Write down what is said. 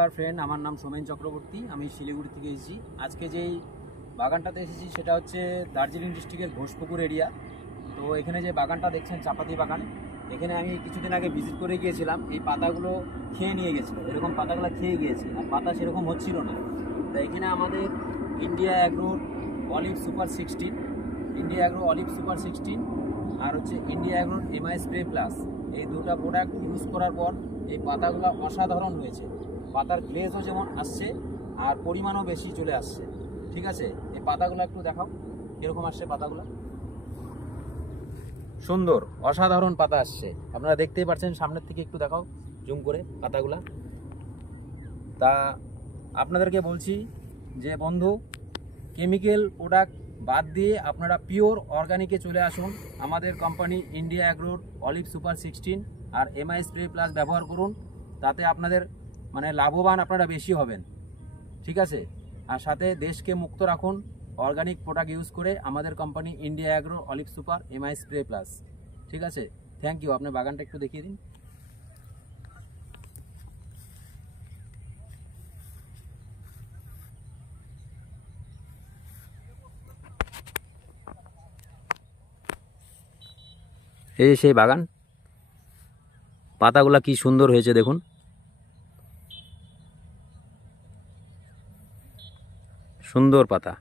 নমস্কার ফ্রেন্ড, আমার নাম সোমেন চক্রবর্তী। আমি শিলিগুড়ি থেকে এসেছি। আজকে যেই বাগানটাতে এসেছি সেটা হচ্ছে দার্জিলিং ডিস্ট্রিক্টের ঘোষপুকুর এরিয়া। তো এখানে যে বাগানটা দেখছেন চাপাতি বাগান, এখানে আমি কিছুদিন আগে ভিজিট করে গিয়েছিলাম। এই পাতাগুলো খেয়ে নিয়ে গেছিলো, এরকম পাতাগুলো খেয়ে গিয়েছে আর পাতা সেরকম হচ্ছিল না। তা এখানে আমাদের ইন্ডিয়া অ্যাগ্রোর olive super 16, India agro olive super 16 আর হচ্ছে ইন্ডিয়া অ্যাগ্রোর এমআই স্প্রে প্লাস, এই দুটো প্রোডাক্ট ইউজ করার পর এই পাতাগুলো অসাধারণ হয়েছে। পাতার গ্লেজও যেমন আসছে আর পরিমাণও বেশি চলে আসছে। ঠিক আছে, এই পাতাগুলো একটু দেখাও কীরকম আসছে। পাতাগুলো সুন্দর, অসাধারণ পাতা আসছে, আপনারা দেখতেই পাচ্ছেন। সামনের থেকে একটু দেখাও জুম করে পাতাগুলা। তা আপনাদেরকে বলছি যে বন্ধু, কেমিক্যাল প্রোডাক্ট বাদ দিয়ে আপনারা পিওর অর্গানিকে চলে আসুন। আমাদের কোম্পানি ইন্ডিয়া অ্যাগ্রোর অলিভ সুপার 16 আর এমআই স্প্রে প্লাস ব্যবহার করুন, তাতে আপনাদের মানে লাভবান আপনারা বেশি হবেন। ঠিক আছে, আর সাথে দেশকে মুক্ত রাখুন অর্গানিক প্রোডাক্ট ইউজ করে আমাদের company India agro olive super MI spray plus. ঠিক আছে, থ্যাংক ইউ। আপনার বাগানটা একটু দেখিয়ে দিন। এই সেই বাগান, পাতাগুলা কি সুন্দর হয়েছে দেখুন, সুন্দর পাতা।